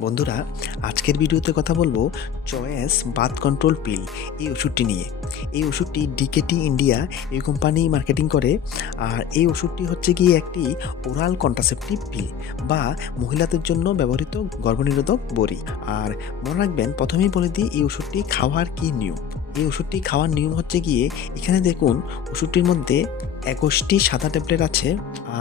বন্ধুরা, আজকের ভিডিওতে কথা বলব চয়েস বাথ কন্ট্রোল পিল এই ওষুধটি নিয়ে। এই ওষুধটি ডিকেটি ইন্ডিয়া এই কোম্পানি মার্কেটিং করে। আর এই ওষুধটি হচ্ছে গিয়ে একটি ওরাল কন্ট্রাসেপটিভ পিল বা মহিলাদের জন্য ব্যবহৃত গর্ভনিরোধক বড়ি। আর মনে রাখবেন, প্রথমেই বলে দিই, এই ওষুধটি খাওয়ার কী নিয়ম? এই ওষুধটি খাওয়ার নিয়ম হচ্ছে গিয়ে, এখানে দেখুন, ওষুধটির মধ্যে একুশটি সাদা ট্যাবলেট আছে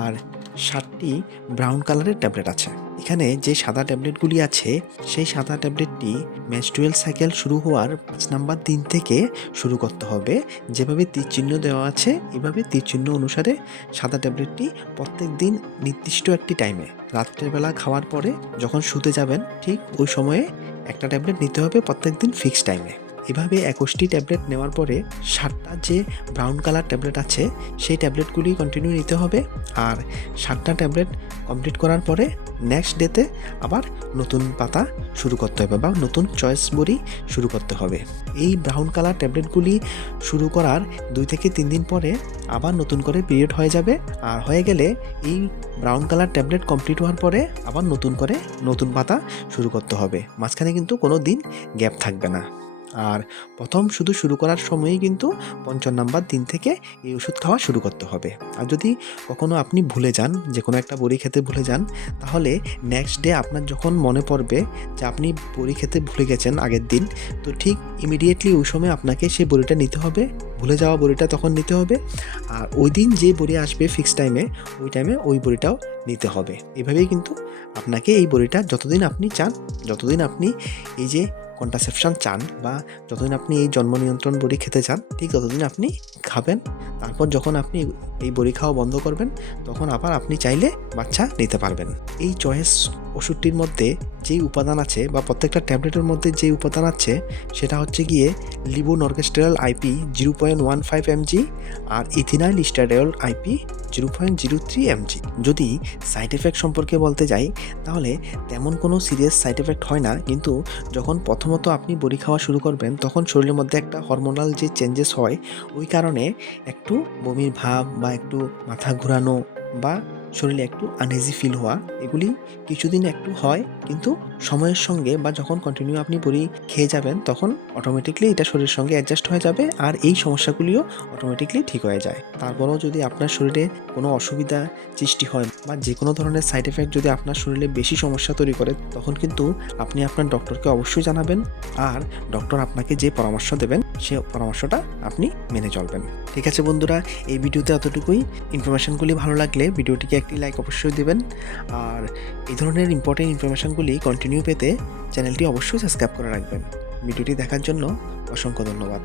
আর ষাটটি ব্রাউন কালারের ট্যাবলেট আছে। এখানে যে সাদা ট্যাবলেটগুলি আছে, সেই সাদা ট্যাবলেটটি মেনস্ট্রুয়াল সাইকেল শুরু হওয়ার পাঁচ নাম্বার দিন থেকে শুরু করতে হবে। যেভাবে তীর চিহ্ন দেওয়া আছে, এভাবে তীর চিহ্ন অনুসারে সাদা ট্যাবলেটটি প্রত্যেক দিন নির্দিষ্ট একটি টাইমে রাত্রেবেলা খাওয়ার পরে যখন শুতে যাবেন, ঠিক ওই সময়ে একটা ট্যাবলেট নিতে হবে প্রত্যেক দিন ফিক্সড টাইমে এভাবে একুশটি ট্যাবলেট নেওয়ার পরে সাতটা যে ব্রাউন কালার ট্যাবলেট আছে, সেই ট্যাবলেটগুলি কন্টিনিউ নিতে হবে। আর সাতটা ট্যাবলেট কমপ্লিট করার পরে নেক্সট ডেতে আবার নতুন পাতা শুরু করতে হবে বা নতুন চয়েস বড়ি শুরু করতে হবে। এই ব্রাউন কালার ট্যাবলেটগুলি শুরু করার দুই থেকে তিন দিন পরে আবার নতুন করে পিরিয়ড হয়ে যাবে। আর হয়ে গেলে এই ব্রাউন কালার ট্যাবলেট কমপ্লিট হওয়ার পরে আবার নতুন করে নতুন পাতা শুরু করতে হবে। মাঝখানে কিন্তু কোনো দিন গ্যাপ থাকবে না। আর প্রথম শুধু শুরু করার সময়ই কিন্তু পঞ্চম নাম্বার দিন থেকে এই ওষুধ খাওয়া শুরু করতে হবে। আর যদি কখনো আপনি ভুলে যান যে কোনো একটা বড়ি খেতে ভুলে যান, তাহলে নেক্সট ডে আপনার যখন মনে পড়বে যে আপনি বড়ি খেতে ভুলে গেছেন আগের দিন, তো ঠিক ইমিডিয়েটলি ওই সময় আপনাকে সেই বড়িটা নিতে হবে। ভুলে যাওয়া বড়িটা তখন নিতে হবে। আর ওই দিন যে বড়ি আসবে ফিক্স টাইমে ওই টাইমে ওই বড়িটাও নিতে হবে। এভাবেই কিন্তু আপনাকে এই বড়িটা যতদিন আপনি চান, যতদিন আপনি এই যে কন্ট্রাসেপশন চান বা যতদিন আপনি এই জন্ম নিয়ন্ত্রণ বড়ি খেতে চান, ঠিক ততদিন আপনি খাবেন। তারপর যখন আপনি এই বড়ি খাওয়া বন্ধ করবেন, তখন আবার আপনি চাইলে বাচ্চা নিতে পারবেন। এই চয়েস ওষুধটির মধ্যে যেই উপাদান আছে বা প্রত্যেকটা ট্যাবলেটের মধ্যে যে উপাদান আছে, সেটা হচ্ছে গিয়ে levonorgestrel IP zero point one five mg আর ethinyl estradiol IP zero point zero three mg যদি সাইড এফেক্ট সম্পর্কে বলতে যাই, তাহলে তেমন কোনো সিরিয়াস সাইড এফেক্ট হয় না, কিন্তু যখন প্রথমত আপনি বড়ি খাওয়া শুরু করবেন, তখন শরীরের মধ্যে একটা হরমোনাল যে চেঞ্জেস হয়, ওই কারণে একটু বমির ভাব বা একটু মাথা ঘোরানো বা শরীরে একটু আনইজি ফিল হওয়া, এগুলি কিছুদিন একটু হয়, কিন্তু সময়ের সঙ্গে বা যখন কন্টিনিউ আপনি বড়ি খেয়ে যাবেন, তখন অটোমেটিকলি এটা শরীরের সঙ্গে অ্যাডজাস্ট হয়ে যাবে আর এই সমস্যাগুলিও অটোমেটিকলি ঠিক হয়ে যায়। তারপরেও যদি আপনার শরীরে কোনো অসুবিধা সৃষ্টি হয় বা যে কোনো ধরনের সাইড এফেক্ট যদি আপনার শরীরে বেশি সমস্যা তৈরি করে, তখন কিন্তু আপনি আপনার ডক্টরকে অবশ্যই জানাবেন আর ডক্টর আপনাকে যে পরামর্শ দেবেন, সে পরামর্শটা আপনি মেনে চলবেন। ঠিক আছে বন্ধুরা, এই ভিডিওতে এতটুকুই। ইনফরমেশানগুলি ভালো লাগলে ভিডিওটিকে একটি লাইক অবশ্যই দেবেন। আর এই ধরনের ইম্পর্টেন্ট ইনফরমেশানগুলি কন্টিনিউ পেতে চ্যানেলটি অবশ্যই সাবস্ক্রাইব করে রাখবেন। ভিডিওটি দেখার জন্য অসংখ্য ধন্যবাদ।